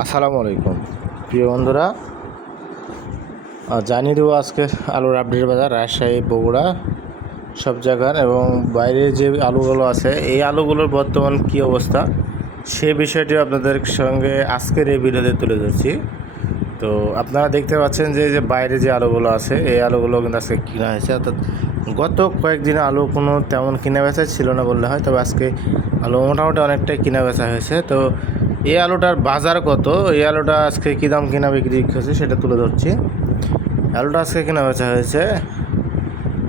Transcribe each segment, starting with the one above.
আসসালামু আলাইকুম প্রিয় বন্ধুরা, জানিয়ে দেবো আজকের আলুর আপডেট বাজার রাজশাহী, বগুড়া সব জায়গার এবং বাইরে যে আলুগুলো আছে এই আলুগুলোর বর্তমান কী অবস্থা সে বিষয়টি আপনাদের সঙ্গে আজকের এই ভিডিওতে তুলে ধরছি। তো আপনারা দেখতে পাচ্ছেন যে বাইরে যে আলুগুলো আছে এই আলুগুলো কিন্তু আজকে কেনা হয়েছে, অর্থাৎ গত কয়েকদিনে আলু কোনো তেমন কেনা বেচা ছিল না বললে হয়, তবে আজকে আলু মোটামুটি অনেকটাই কেনা বেচা হয়েছে। তো এই আলুটার বাজার কত, এই আলুটা আজকে কী দাম কেনা বিক্রি হয়েছে সেটা তুলে ধরছি। আলুটা আজকে কেনা বেচা হয়েছে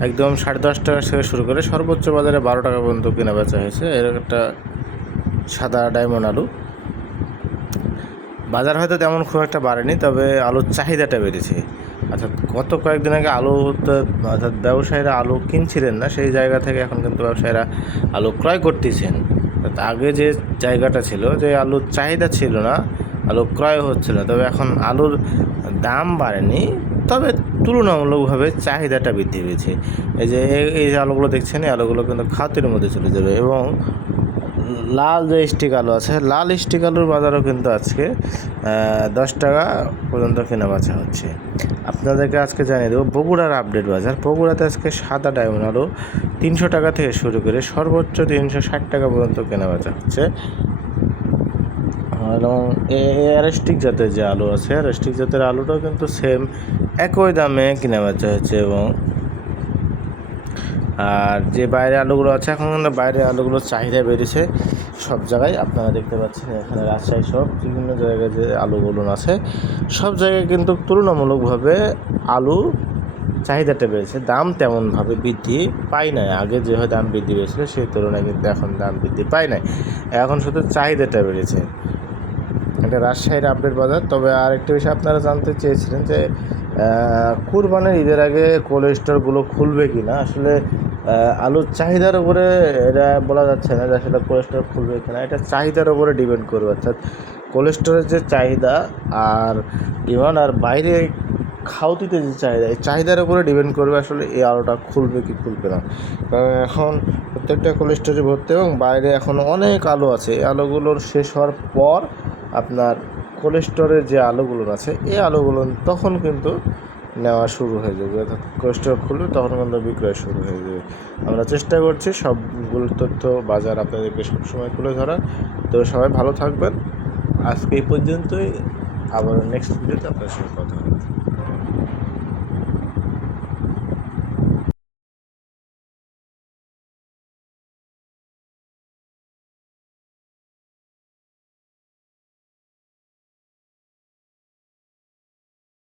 একদম 10.5 টাকা থেকে শুরু করে সর্বোচ্চ বাজারে 12 টাকা পর্যন্ত কেনা বেচা হয়েছে। এর একটা সাদা ডায়মন্ড আলু। বাজার হয়তো তেমন খুব একটা বাড়েনি, তবে আলুর চাহিদাটা বেড়েছে। অর্থাৎ গত কয়েকদিন আগে আলু অর্থাৎ ব্যবসায়ীরা আলু কিনছিলেন না, সেই জায়গা থেকে এখন কিন্তু ব্যবসায়ীরা আলু ক্রয় করতেছেন। আগে যে জায়গাটা ছিল যে আলুর চাহিদা ছিল না, আলু ক্রয় হচ্ছিল, তবে এখন আলুর দাম বাড়েনি, তবে তুলনামূলকভাবে চাহিদাটা বৃদ্ধি পেয়েছে। এই যে আলুগুলো দেখছেন, এই আলুগুলো কিন্তু খাতের মধ্যে চলে যাবে। এবং লাল যে স্টিক আলু আছে, লাল স্টিক আলুর বাজারও কিন্তু আজকে 10 টাকা পর্যন্ত কেনা বেচা হচ্ছে। আপনাদেরকে আজকে জানিয়ে দেবো বগুড়ার আপডেট বাজার। বগুড়াতে আজকে সাদা ডায়মন্ড আলু 300 টাকা থেকে শুরু করে সর্বোচ্চ 360 টাকা পর্যন্ত কেনা বেচা হচ্ছে। এবং অ্যারেস্টিক জাতের যে আলু আছে, অ্যারেস্টিক জাতের আলুটাও কিন্তু সেম একই দামে কেনা বেচা হচ্ছে। এবং আর যে বাইরের আলুগুলো আছে, এখন কিন্তু বাইরের আলুগুলোর চাহিদা বেড়েছে সব জায়গায়। আপনারা দেখতে পাচ্ছেন এখানে রাজশাহী সব বিভিন্ন জায়গায় যে আলুগুলো আছে সব জায়গায় কিন্তু তুলনামূলকভাবে আলু চাহিদাটা বেড়েছে, দাম তেমনভাবে বৃদ্ধি পায় নাই। আগে যেভাবে দাম বৃদ্ধি পেয়েছিল সেই তুলনায় কিন্তু এখন দাম বৃদ্ধি পায় নাই, এখন শুধু চাহিদাটা বেড়েছে। এটা রাজশাহীর আপডেট বাজার। তবে আরেকটা বিষয় আপনারা জানতে চেয়েছিলেন যে কুরবানির ঈদের আগে কোল্ড স্টোরগুলো খুলবে কি না। আসলে আলুর চাহিদার উপরে এটা বলা যাচ্ছে না যে আসলে কোল্ড স্টোর খুলবে কি না, এটা চাহিদার উপরে ডিপেন্ড করবে। অর্থাৎ কোল্ড স্টোরের যে চাহিদা আর ডিমান্ড আর বাইরে খাউতিতে যে চাহিদা, এই চাহিদার উপরে ডিপেন্ড করবে আসলে এই আলুটা খুলবে কি খুলবে না। কারণ এখন প্রত্যেকটা কোল্ড স্টোরে ভর্তি এবং বাইরে এখন অনেক আলু আছে। এই আলুগুলোর শেষ হওয়ার পর আপনার কোল্ড স্টোরের যে আলুগুলো আছে এই আলুগুলো তখন কিন্তু নেওয়া শুরু হয়ে যাবে, অর্থাৎ কোল্ড স্টোর খুলবে তখন কিন্তু বিক্রয় শুরু হয়ে যাবে। আমরা চেষ্টা করছি সবগুলো তথ্য বাজার আপনাদেরকে সবসময় তুলে ধরার। তো সবাই ভালো থাকবেন। আজকে এই পর্যন্তই, আবার নেক্সট ভিডিওতে আপনার সঙ্গে কথা হবে।